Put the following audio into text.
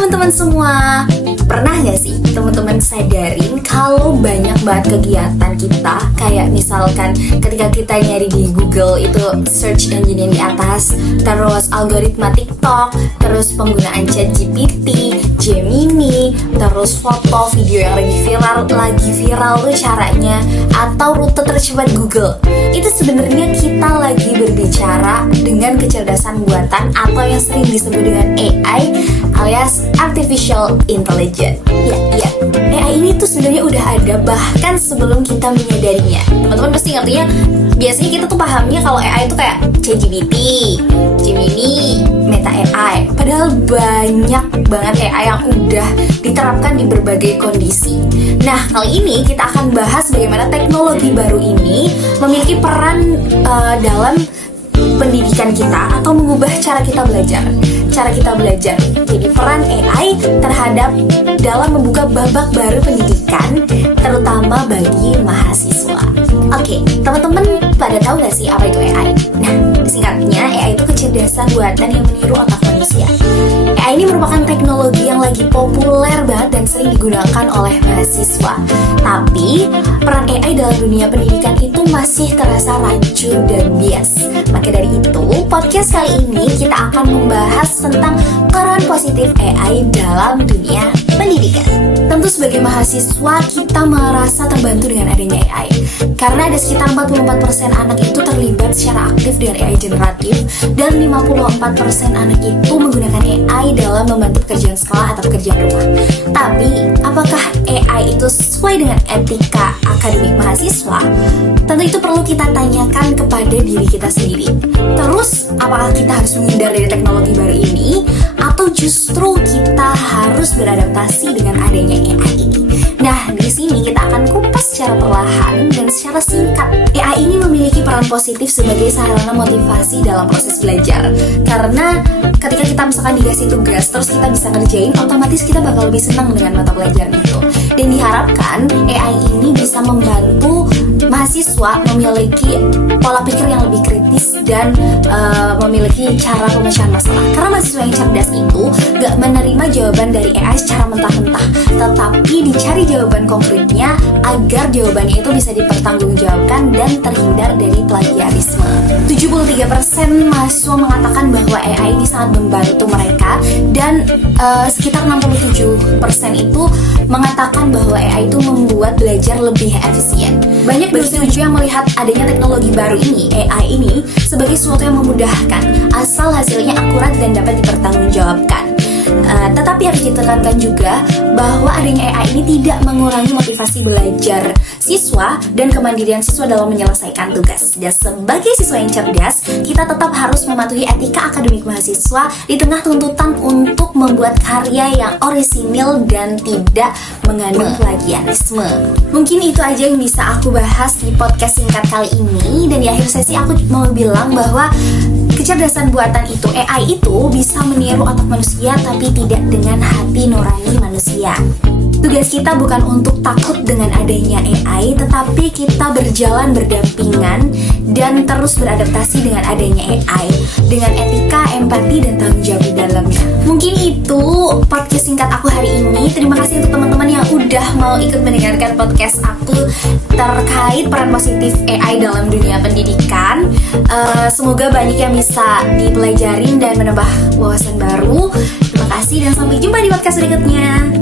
teman-teman semua, pernah gak sih teman-teman sadarin kalau banyak banget kegiatan kita, kayak misalkan ketika kita nyari di Google itu search engine yang di atas, terus algoritma TikTok, terus penggunaan ChatGPT, Gemini, terus foto video yang lagi viral tuh caranya, atau rute tercepat Google. Itu sebenarnya kita lagi berbicara dengan kecerdasan buatan atau yang sering disebut dengan AI alias Artificial Intelligence. Ya, AI ini tuh sebenarnya udah ada bahkan sebelum kita menyadarinya. Teman-teman pasti ngertinya, biasanya kita tuh pahamnya kalau AI itu kayak ChatGPT, Gemini, Meta AI. Padahal banyak banget AI yang udah diterapkan di berbagai kondisi. Nah, kali ini kita akan bahas bagaimana teknologi baru ini memiliki peran dalam pendidikan kita atau mengubah cara kita belajar. Jadi peran AI terhadap dalam membuka babak baru pendidikan, terutama bagi mahasiswa. Oke, teman-teman pada tahu gak sih apa itu AI? Nah, singkatnya AI itu kecerdasan buatan yang meniru otak manusia. AI ini merupakan teknologi yang lagi populer banget dan sering digunakan oleh mahasiswa. Tapi, peran AI dalam dunia pendidikan itu masih terasa rancu dan bias. Maka dari itu, podcast kali ini kita akan membahas tentang peran positif AI dalam dunia pendidikan. Tentu sebagai mahasiswa kita merasa terbantu dengan adanya AI, karena ada sekitar 44% anak itu terlibat secara aktif dengan AI generatif, dan 54% anak itu menggunakan AI dalam membantu pekerjaan sekolah atau pekerjaan rumah. Tapi, apakah AI itu sesuai dengan etika akademik mahasiswa? Tentu itu perlu kita tanyakan kepada diri kita sendiri. Terus, apakah kita harus menghindar dari teknologi baru ini, atau justru kita harus beradaptasi dengan adanya AI ini? Nah, di sini kita akan kupas secara perlahan dan secara singkat. AI ini memiliki peran positif sebagai sarana motivasi dalam proses belajar. Karena ketika kita misalkan dikasih tugas, terus kita bisa ngerjain, otomatis kita bakal lebih senang dengan mata pelajaran itu. Dan diharapkan AI ini bisa membantu mahasiswa memiliki pola pikir yang lebih kritis dan memiliki cara pemecahan masalah. Karena mahasiswa yang cerdas itu gak menerima jawaban dari AI secara mentah-mentah, tetapi dicari jawaban konkretnya agar jawabannya itu bisa dipertanggungjawabkan dan terhindar dari plagiarisme. 73% mahasiswa mengatakan bahwa AI ini sangat membantu mereka, dan sekitar 67% itu mengatakan bahwa AI itu membuat belajar lebih efisien. Banyak bersetuju yang melihat adanya teknologi baru ini, AI ini, sebagai sesuatu yang memudahkan, asal hasilnya akurat dan dapat dipertanggungjawabkan. Tetapi harus ditekankan juga bahwa adanya AI ini tidak mengurangi motivasi belajar siswa dan kemandirian siswa dalam menyelesaikan tugas. Dan sebagai siswa yang cerdas, kita tetap harus mematuhi etika akademik mahasiswa di tengah tuntutan untuk membuat karya yang orisinil dan tidak mengandung plagiarisme. Mungkin itu aja yang bisa aku bahas di podcast singkat kali ini. Dan di akhir sesi aku mau bilang bahwa kecerdasan buatan itu, AI itu bisa meniru otak manusia tapi tidak dengan hati nurani manusia. Tugas kita bukan untuk takut dengan adanya AI, tetapi kita berjalan berdampingan dan terus beradaptasi dengan adanya AI dengan etika, empati, dan tanggung jawab di dalamnya. Mungkin itu podcast singkat aku hari ini. Terima kasih untuk teman-teman yang udah mau ikut mendengarkan podcast aku terkait peran positif AI dalam dunia pendidikan. Semoga banyak yang bisa dipelajarin dan menambah wawasan baru. Terima kasih dan sampai jumpa di podcast berikutnya.